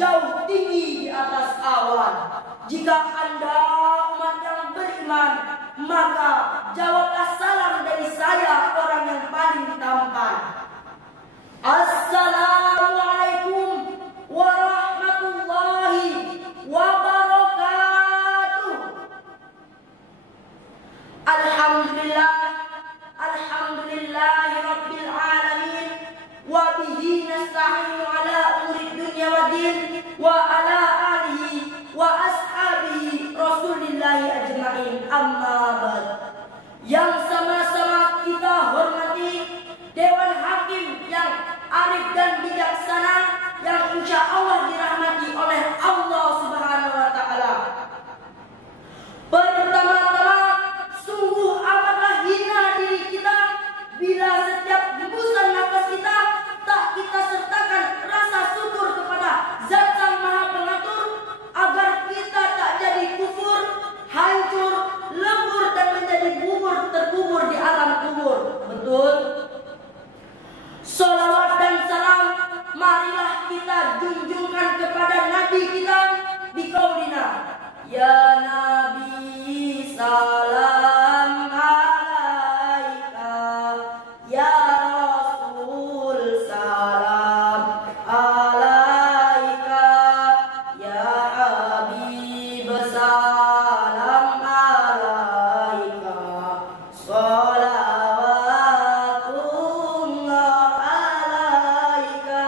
jauh tinggi di atas awan. Jika Anda umat yang beriman, maka jawablah salam dari saya, orang yang paling tampan. Assalamualaikum warahmatullahi wabarakatuh. Alhamdulillah, alhamdulillahi rabbil alamin, wa bihi nasta'inu ala umuri dunya waddin, wa ala alihi wa ashabihi rasulillahi ajma'in, amma ba'd. Yang sama-sama kita hormati Dewan Hakim yang arif dan bijaksana, yang insya Allah dirahmati oleh Allah Subhanahu wa Ta'ala. Pertama-tama, sungguh amatlah hina diri kita bila setiap hembusan nafas kita tak kita sertakan rasa syukur kepada Zat Sang Maha Pengatur, agar kita tak jadi kufur, hancur, lebur dan menjadi terkubur di alam kubur. Betul? Salawat dan salam marilah kita junjungkan kepada Nabi kita di qaulina, ya Nabi salam alaika, ya Rasul salam alaika, ya Habib salam alaika, salawatullah alaika.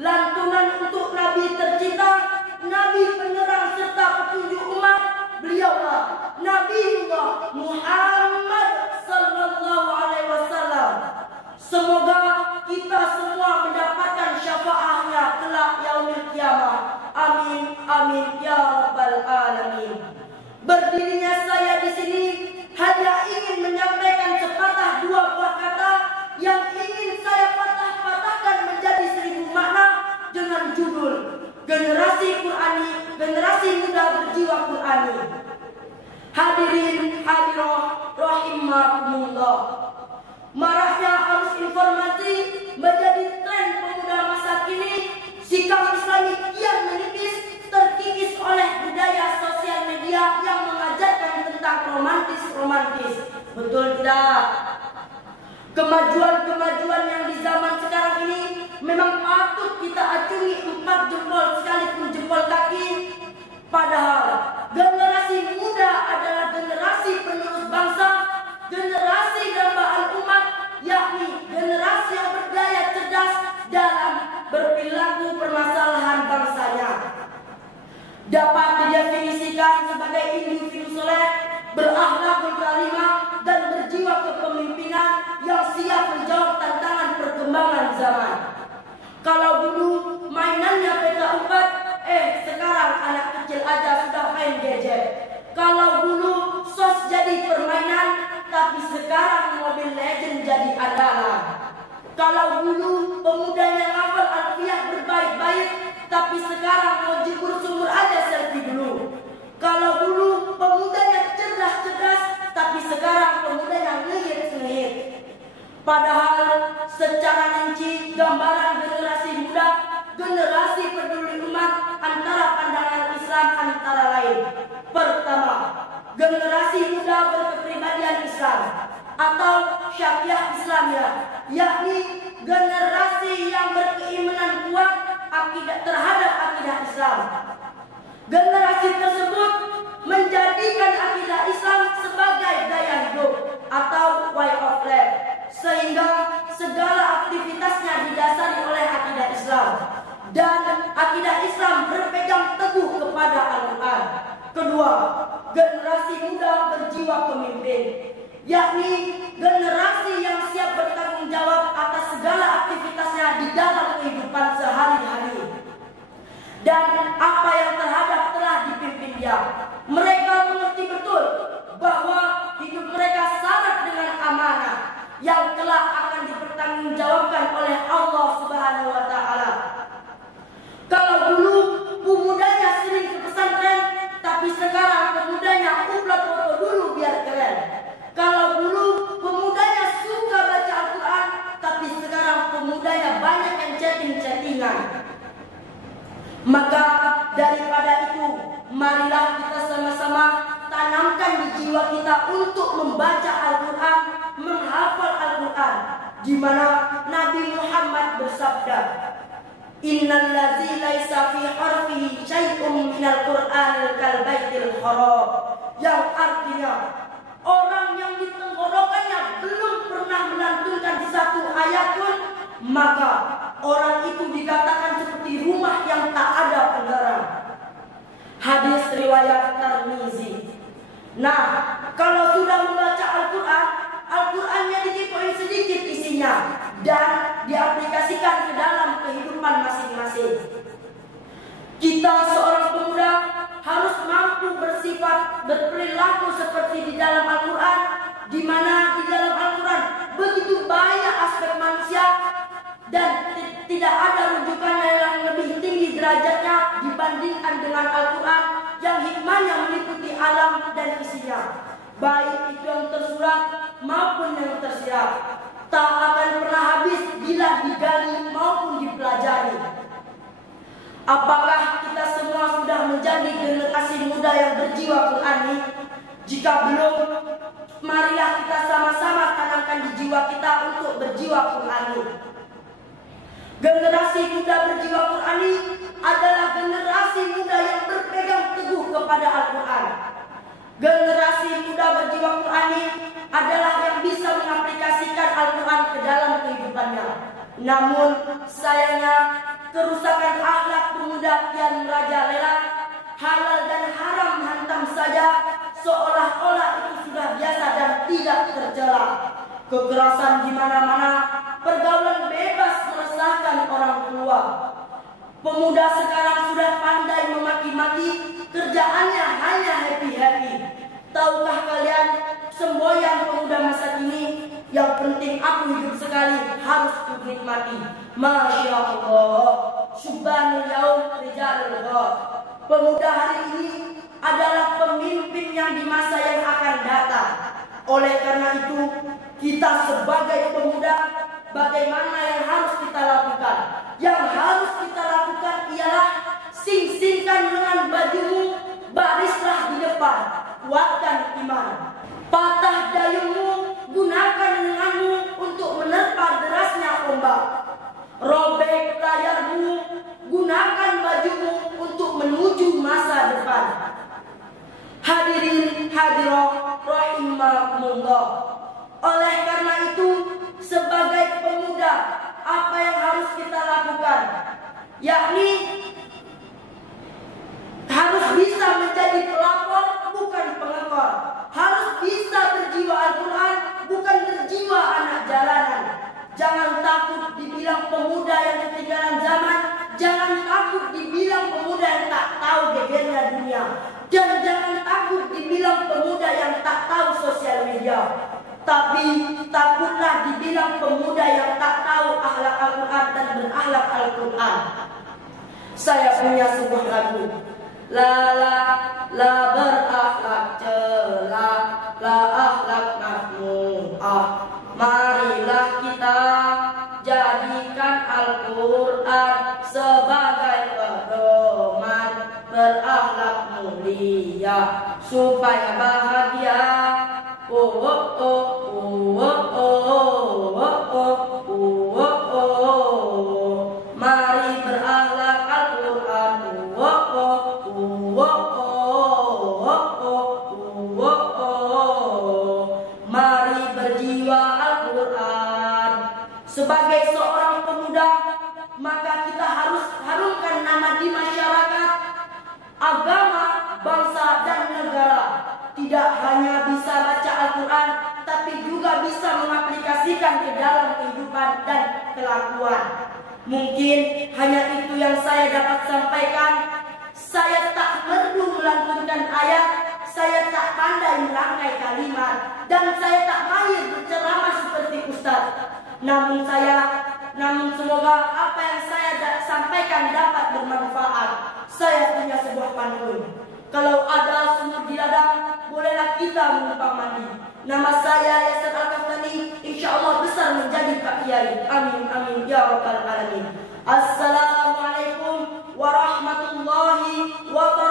Lantunan untuk Nabi tercinta, Nabi penerang serta petunjuk umat, beliaulah Nabiullah Muhammad sallallahu alaihi wasallam. Semoga kita semua mendapatkan syafaatnya kelak yaumil kiamah. Amin amin ya rabbal alamin. Berdirinya saya di sini hanya ingin menyampaikan sepatah dua buah kata yang ingin saya patah-patahkan menjadi 1000 makna dengan judul Generasi Qur'ani, generasi muda berjiwa Qur'ani. Hadirin hadirah rahimakumullah. Maraknya arus informasi menjadi tren pemuda masa kini. Sikap Islami kian menipis, terkikis oleh budaya sosial media yang mengajarkan tentang romantis. Betul tidak? Kemajuan yang di zaman sekarang ini memang patut kita acungi 4 jempol sekalipun jempol kaki. Padahal generasi muda adalah generasi penerus bangsa, generasi dambaan umat, yakni generasi yang berdaya cerdas dalam berperilaku permasalahan bangsanya. Dapat didefinisikan sebagai individu soleh, berakhlakul karimah, dan berjiwa kepemimpinan yang siap menjawab tantangan perkembangan zaman. Kalau dulu mainannya PK4, sekarang anak kecil aja sudah main gadget. Kalau dulu sos jadi permainan, tapi sekarang Mobile Legend jadi andalan. Kalau dulu pemudanya ngafal alfiah berbaik-baik, tapi sekarang mau jebur sumur aja selfie dulu. Kalau dulu pemudanya cerdas-cerdas, tapi sekarang pemudanya ngehit-ngehit. Padahal secara rinci gambaran generasi muda, generasi peduli umat antara pandangan Islam antara lain. Pertama, generasi muda berkepribadian Islam atau syariah Islamiyah, yakni generasi yang berkeimanan kuat terhadap akidah Islam. Generasi tersebut menjadikan akidah Islam sebagai gaya hidup atau way of life, sehingga segala aktivitasnya didasari oleh akidah Islam, dan akidah Islam berpegang teguh kepada Al-Quran. Kedua, generasi muda berjiwa pemimpin, yakni generasi yang siap bertanggung jawab atas segala aktivitasnya di dalam kehidupan sehari-hari dan apa yang terhadap telah dipimpin dia. Mereka mengerti betul bahwa hidup mereka syarat dengan amanah yang kelak akan dipertanggungjawabkan oleh Allah Subhanahu wa Ta'ala. Kalau dulu pemudanya sering ke pesantren, tapi sekarang pemudanya upload foto dulu biar keren. Kalau dulu pemudanya suka baca Al-Quran, tapi sekarang pemudanya banyak yang chatting-chattingan. Maka daripada itu, marilah kita sama-sama tanamkan di jiwa kita untuk membaca Al-Quran, menghafal Al-Quran, di mana Nabi Muhammad bersabda, Innal ladzi laisa fi harfihi syai'un minal Qur'anil kal baitil haram, yang artinya orang yang di tenggorokannya belum pernah melantunkan satu ayat pun, maka orang itu dikatakan seperti rumah yang tak ada penggarap. Hadis riwayat Tirmizi. Nah, kalau sudah membaca Al-Quran, Al-Qurannya dikipoin sedikit isinya dan diaplikasikan ke dalam kehidupan masing-masing. Kita seorang pemuda harus mampu bersifat, berperilaku seperti di dalam Al-Quran, di mana di dalam Al-Quran begitu banyak aspek manusia dan tidak ada rujukan yang lebih tinggi derajatnya dibandingkan dengan Al-Quran yang hikmahnya meliputi alam dan isinya, baik itu yang tersurat maupun yang tersirat, tak akan pernah habis bila digali maupun dipelajari. Apakah kita semua sudah menjadi generasi muda yang berjiwa Qurani? Jika belum, marilah kita sama-sama tanamkan di jiwa kita untuk berjiwa Qurani. Generasi muda berjiwa Qurani adalah generasi muda yang berpegang teguh kepada Al-Quran. Generasi muda berjiwa Qurani adalah yang bisa mengaplikasikan Al-Quran ke dalam kehidupannya. Namun sayangnya, kerusakan akhlak pemuda kian merajalela, halal dan haram hantam saja, seolah-olah itu sudah biasa dan tidak tercela. Kekerasan di mana-mana, pergaulan bebas meresahkan orang tua. Pemuda sekarang sudah pandai memaki-maki, kerjaannya hanya happy-happy. Tahukah kalian, semboyan pemuda masa kini, yang penting aku hidup sekali, harus kunikmati. Masya Allah, subhanul yaum rijalul ghad. Pemuda hari ini adalah pemimpin yang di masa yang akan datang. Oleh karena itu, kita sebagai pemuda, bagaimana yang harus kita lakukan? Yang harus kita lakukan ialah sing-singkan dengan bajumu, barislah di depan, kuatkan iman. Patah dayungmu, gunakan lenganmu untuk menerpa derasnya ombak. Robek layarmu, gunakan bajumu untuk menuju masa depan. Hadirin hadirat rahimakumullah. Oleh karena itu, sebagai pemuda, apa yang harus kita lakukan? Yakni harus bisa menjadi pelapor, bukan pengekor. Harus bisa berjiwa Al-Quran, bukan berjiwa anak jalanan. Jangan takut dibilang pemuda yang ketinggalan zaman. Jangan takut dibilang pemuda yang tak tahu gegernya dunia. Dan jangan takut dibilang pemuda yang tak tahu sosial media. Tapi takutlah dibilang pemuda yang tak tahu akhlak Al-Quran dan berakhlak Al-Quran. Saya punya sebuah lagu. La la la berakhlak celah, la akhlak mahmuah. Marilah kita jadikan Al-Quran sebagai pedoman, berakhlak mulia supaya bahagia. Oh oh oh oh oh oh oh oh. Mari berakhlak Al-Quran. Oh oh oh oh oh. Mari berjiwa Al-Quran. Sebagai seorang pemuda, maka kita harus harumkan nama di masyarakat, agama, bangsa dan negara. Tidak hanya bisa baca Al-Quran, tapi juga bisa mengaplikasikan ke dalam kehidupan dan kelakuan. Mungkin hanya itu yang saya dapat sampaikan. Saya tak merdu melantunkan ayat, saya tak pandai merangkai kalimat, dan saya tak mahir berceramah seperti ustaz. Namun semoga apa yang saya sampaikan dapat bermanfaat. Saya punya sebuah pantun. Kalau ada sumur di ladang, bolehlah kita menumpang mandi. Nama saya Yasir Al-Kaftani, insyaallah besar menjadi Pak Kiai. Amin amin ya rabbal alamin. Assalamualaikum warahmatullahi wabarakatuh.